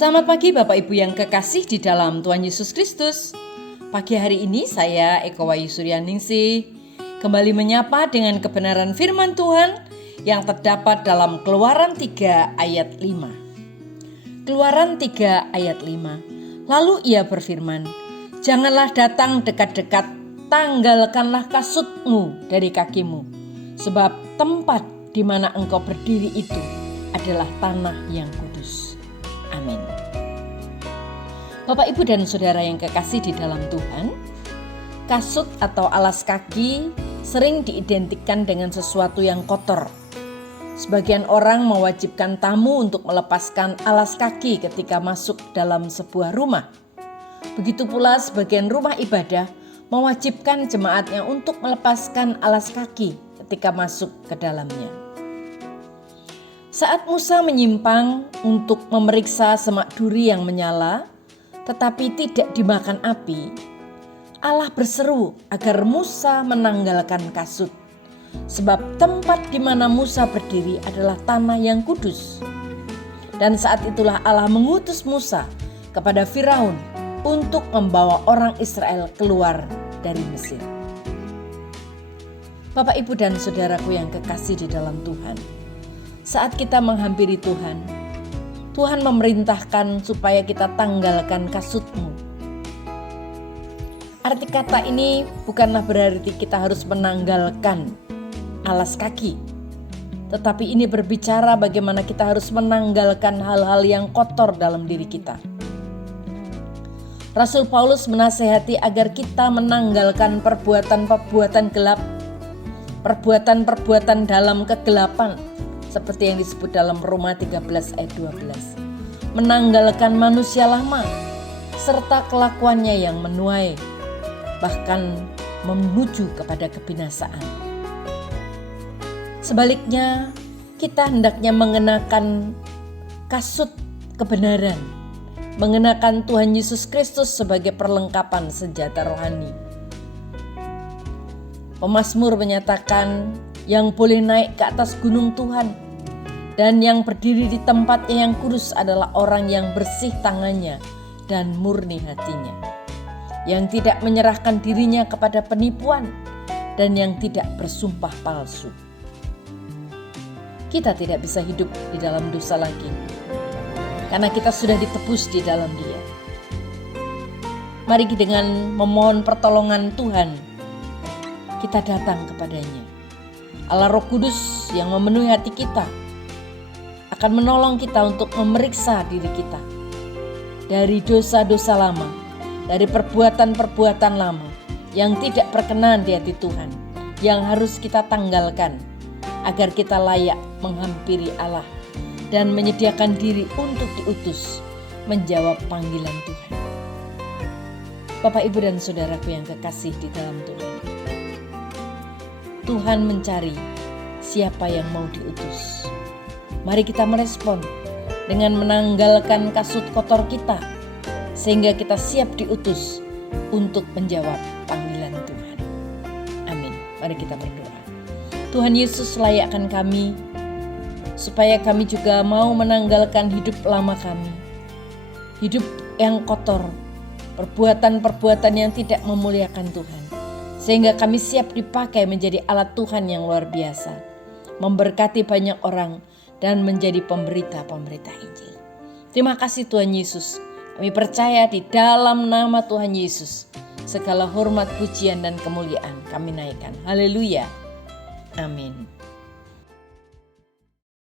Selamat pagi Bapak Ibu yang kekasih di dalam Tuhan Yesus Kristus. Pagi hari ini saya Eko Wayu Suryaningsih kembali menyapa dengan kebenaran firman Tuhan yang terdapat dalam Keluaran 3 ayat 5. Keluaran 3 ayat 5. Lalu ia berfirman, "Janganlah datang dekat-dekat, tanggalkanlah kasutmu dari kakimu, sebab tempat di mana engkau berdiri itu adalah tanah yang kudus." Amin. Bapak, Ibu, dan Saudara yang kekasih di dalam Tuhan, kasut atau alas kaki sering diidentikan dengan sesuatu yang kotor. Sebagian orang mewajibkan tamu untuk melepaskan alas kaki ketika masuk dalam sebuah rumah. Begitu pula sebagian rumah ibadah mewajibkan jemaatnya untuk melepaskan alas kaki ketika masuk ke dalamnya. Saat Musa menyimpang untuk memeriksa semak duri yang menyala, tetapi tidak dimakan api, Allah berseru agar Musa menanggalkan kasut, sebab tempat di mana Musa berdiri adalah tanah yang kudus. Dan saat itulah Allah mengutus Musa kepada Firaun untuk membawa orang Israel keluar dari Mesir. Bapak, Ibu, dan saudaraku yang kekasih di dalam Tuhan, saat kita menghampiri Tuhan, Tuhan memerintahkan supaya kita tanggalkan kasutmu. Arti kata ini bukanlah berarti kita harus menanggalkan alas kaki, tetapi ini berbicara bagaimana kita harus menanggalkan hal-hal yang kotor dalam diri kita. Rasul Paulus menasihati agar kita menanggalkan perbuatan-perbuatan gelap, perbuatan-perbuatan dalam kegelapan, seperti yang disebut dalam Roma 13 ayat 12. Menanggalkan manusia lama serta kelakuannya yang menuai, bahkan menuju kepada kebinasaan. Sebaliknya, kita hendaknya mengenakan kasut kebenaran, mengenakan Tuhan Yesus Kristus sebagai perlengkapan senjata rohani. Pemazmur menyatakan, yang boleh naik ke atas gunung Tuhan dan yang berdiri di tempatnya yang kudus adalah orang yang bersih tangannya dan murni hatinya, yang tidak menyerahkan dirinya kepada penipuan dan yang tidak bersumpah palsu. Kita tidak bisa hidup di dalam dosa lagi karena kita sudah ditebus di dalam Dia. Mari dengan memohon pertolongan Tuhan, kita datang kepadanya. Allah Roh Kudus yang memenuhi hati kita akan menolong kita untuk memeriksa diri kita dari dosa-dosa lama, dari perbuatan-perbuatan lama yang tidak berkenan di hati Tuhan, yang harus kita tanggalkan agar kita layak menghampiri Allah dan menyediakan diri untuk diutus menjawab panggilan Tuhan. Bapak, Ibu, dan saudaraku yang kekasih di dalam Tuhan, Tuhan mencari siapa yang mau diutus. Mari kita merespon dengan menanggalkan kasut kotor kita, sehingga kita siap diutus untuk menjawab panggilan Tuhan. Amin. Mari kita berdoa. Tuhan Yesus, layakkan kami, supaya kami juga mau menanggalkan hidup lama kami, hidup yang kotor, perbuatan-perbuatan yang tidak memuliakan Tuhan, sehingga kami siap dipakai menjadi alat Tuhan yang luar biasa, memberkati banyak orang dan menjadi pemberita-pemberita Injil. Terima kasih Tuhan Yesus. Kami percaya di dalam nama Tuhan Yesus, segala hormat, pujian, dan kemuliaan kami naikkan. Haleluya. Amin.